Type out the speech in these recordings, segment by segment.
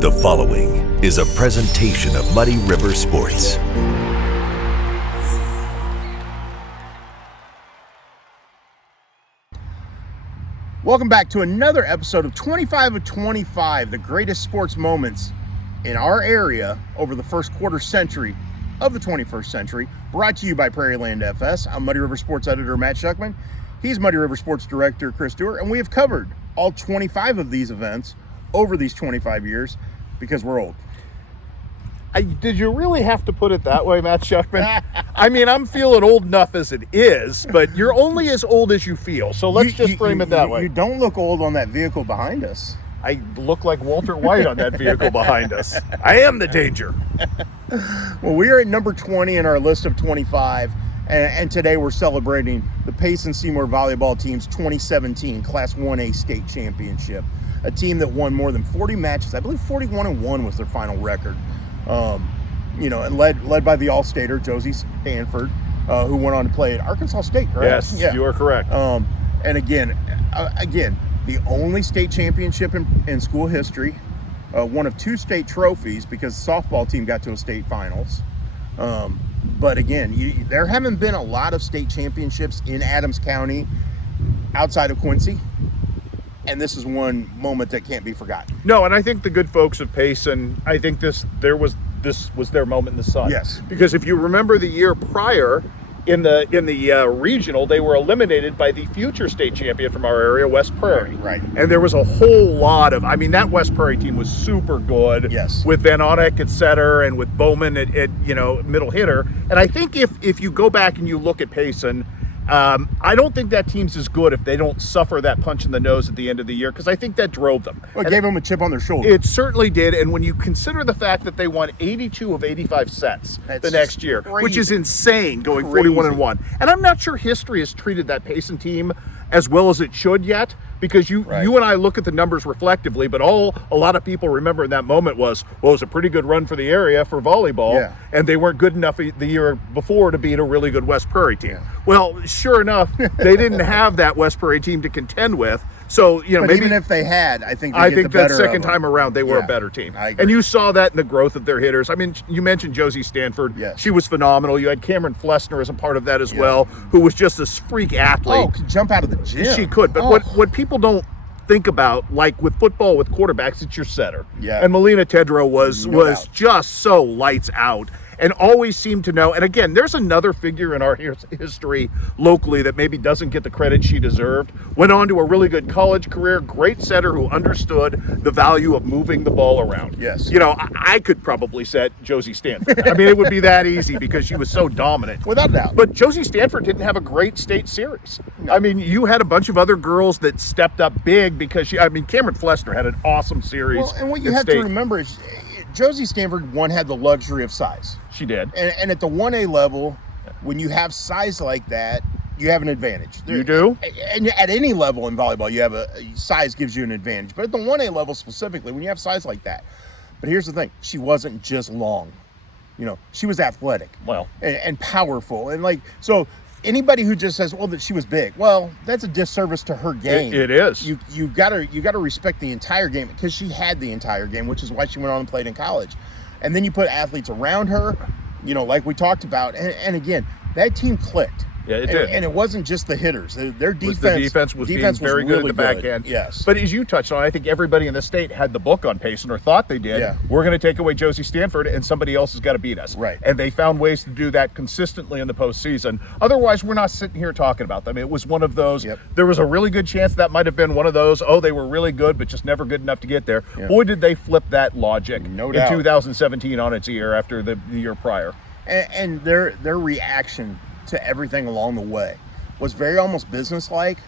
The following is a presentation of Muddy River Sports. Welcome back to another episode of 25 of 25, the greatest sports moments in our area over the first quarter century of the 21st century, brought to you by Prairieland FS. I'm Muddy River Sports Editor Matt Schuckman. He's Muddy River Sports Director Chris Duerr, and we have covered all 25 of these events over these 25 years because we're old. Did you really have to put it that way, Matt Schuckman? I mean, I'm feeling old enough as it is, but you're only as old as you feel. So let's just frame it that way. You don't look old on that vehicle behind us. I look like Walter White on that vehicle behind us. I am the danger. Well, we are at number 20 in our list of 25, and today we're celebrating the Payson Seymour volleyball team's 2017 Class 1A state championship. A team that won more than 40 matches. I believe 41-1 was their final record. And led by the All-Stater, Josie Stanford, who went on to play at Arkansas State, correct? Yes, yeah. You are correct. And again, the only state championship in school history, one of two state trophies because the softball team got to a state finals. But again, there haven't been a lot of state championships in Adams County outside of Quincy. And this is one moment that can't be forgotten. No, and I think the good folks of Payson, I think this was their moment in the sun. Yes. Because if you remember the year prior, in the regional, they were eliminated by the future state champion from our area, West Prairie. Right. And there was a whole lot of, that West Prairie team was super good. Yes. With Van Onek at center and with Bowman at middle hitter. And I think if you go back and you look at Payson, I don't think that team's as good if they don't suffer that punch in the nose at the end of the year, because I think that drove them. Well, it gave them a chip on their shoulder. It certainly did, and when you consider the fact that they won 82 of 85 sets the next year, crazy. Which is insane, going 41-1. And I'm not sure history has treated that Payson team as well as it should yet, because you and I look at the numbers reflectively, but all a lot of people remember in that moment was, it was a pretty good run for the area for volleyball, and they weren't good enough the year before to beat a really good West Prairie team. Yeah. Well, sure enough, they didn't have that West Prairie team to contend with. So, but maybe even if they had, I think that second time around they were a better team. I agree. And you saw that in the growth of their hitters. You mentioned Josie Stanford. Yes. She was phenomenal. You had Cameron Flessner as a part of that as well, who was just this freak athlete. Oh, could jump out of the gym. She could. But what people don't think about, like with football with quarterbacks, it's your setter. Yeah. And Melina Tedrow was just so lights out. And always seemed to know. And again, there's another figure in our history locally that maybe doesn't get the credit she deserved. Went on to a really good college career, great setter who understood the value of moving the ball around. Yes. I could probably set Josie Stanford. it would be that easy because she was so dominant. Without doubt. But Josie Stanford didn't have a great state series. No. You had a bunch of other girls that stepped up big because Cameron Flessner had an awesome series. Well, and what you have to remember is Josie Stanford, had the luxury of size. She did. And at the 1A level, when you have size like that, you have an advantage. You do? And at any level in volleyball, you have size gives you an advantage. But at the 1A level specifically, when you have size like that. But here's the thing. She wasn't just long. She was athletic. Well. And powerful. And so anybody who just says, that she was big, that's a disservice to her game. It is. You gotta respect the entire game, because she had the entire game, which is why she went on and played in college. And then you put athletes around her, like we talked about. And again, that team clicked. Yeah, it did. And it wasn't just the hitters. Their defense, the defense was being very good at the back end. Yes. But as you touched on, I think everybody in the state had the book on Payson, or thought they did. Yeah. We're going to take away Josie Stanford, and somebody else has got to beat us. Right. And they found ways to do that consistently in the postseason. Otherwise, we're not sitting here talking about them. It was one of those. Yep. There was a really good chance that might have been one of those, they were really good, but just never good enough to get there. Yep. Boy, did they flip that logic in doubt. 2017 on its ear after the year prior. And their reaction to everything along the way was very almost businesslike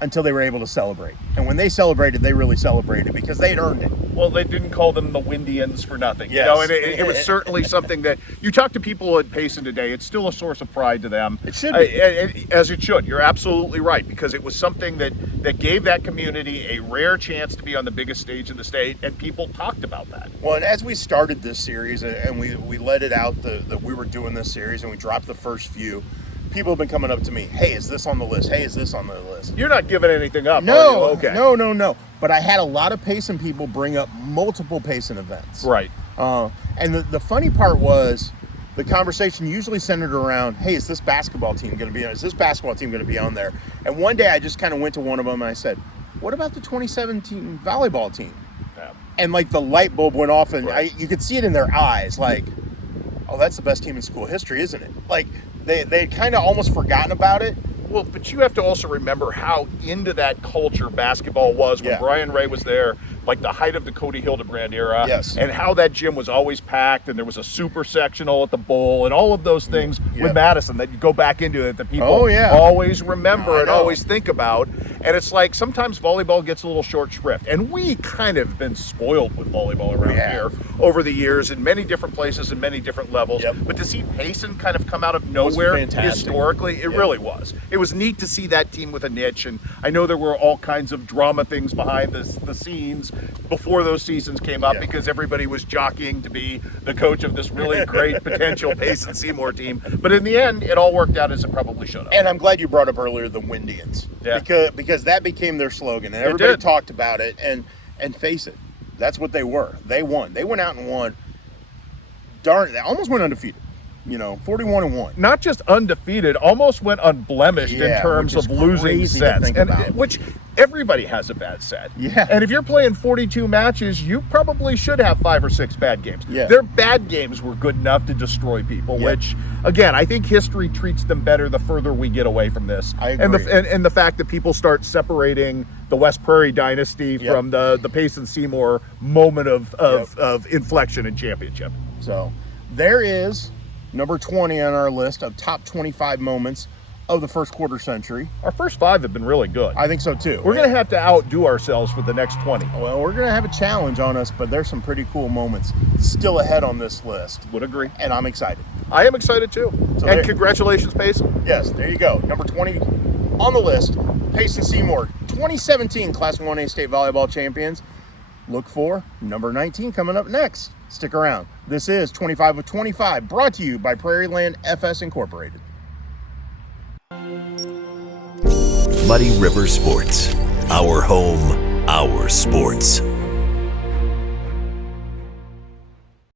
until they were able to celebrate. And when they celebrated, they really celebrated because they'd earned it. Well, they didn't call them the Windians for nothing. Yes. And it was certainly something that you talk to people at Payson today, it's still a source of pride to them. It should be. As it should. You're absolutely right, because it was something that gave that community a rare chance to be on the biggest stage in the state, and people talked about that. Well, and as we started this series, and we let it out that we were doing this series, and we dropped the first few, people have been coming up to me, hey, is this on the list? Hey, is this on the list? You're not giving anything up, No, are you? Okay. no. But I had a lot of Payson people bring up multiple Payson events. Right. And the funny part was the conversation usually centered around, hey, is this basketball team going to be on? Is this basketball team going to be on there? And one day I just kind of went to one of them and I said, what about the 2017 volleyball team? Yeah. And like the light bulb went off, and Right. you could see it in their eyes, like, oh, that's the best team in school history, isn't it? Like they kind of almost forgotten about it. Well, but you have to also remember how into that culture basketball was when Yeah. Brian Ray was there, like the height of the Cody Hildebrand era. Yes. And how that gym was always packed, and there was a super sectional at the bowl, and all of those things Yeah. with Madison that you go back into it that people Oh, yeah. always remember I and know. always think about. And it's like sometimes volleyball gets a little short shrift. And we kind of been spoiled with volleyball around here over the years in many different places and many different levels. Yep. But to see Payson kind of come out of nowhere fantastic. historically, it really was. It was neat to see that team with a niche, and I know there were all kinds of drama things behind the scenes before those seasons came up because everybody was jockeying to be the coach of this really great potential Payson Seymour team. But in the end, it all worked out as it probably should have. And I'm glad you brought up earlier the Windians. Yeah. Because that became their slogan, and everybody did. talked about it. And face it, that's what they were. They won. They went out and won. They almost went undefeated. 41-1. Not just undefeated, almost went unblemished in terms which of is losing crazy to sets, think about. which everybody has a bad set. Yeah. And if you're playing 42 matches, you probably should have 5 or 6 bad games. Yeah. Their bad games were good enough to destroy people, which, again, I think history treats them better the further we get away from this. I agree. And the fact that people start separating the West Prairie dynasty from the Payson Seymour moment of inflection and championship. So there is number 20 on our list of top 25 moments of the first quarter century. Our first 5 have been really good. I think so too. We're going to have to outdo ourselves for the next 20. Well, we're going to have a challenge on us, but there's some pretty cool moments still ahead on this list. Would agree. And I'm excited. I am excited too. So and there- congratulations, Payson. Yes, there you go. Number 20 on the list, Payson Seymour, 2017 Class 1A state volleyball champions. Look for number 19 coming up next. Stick around. This is 25 of 25, brought to you by Prairieland FS Incorporated. Muddy River Sports. Our home, our sports.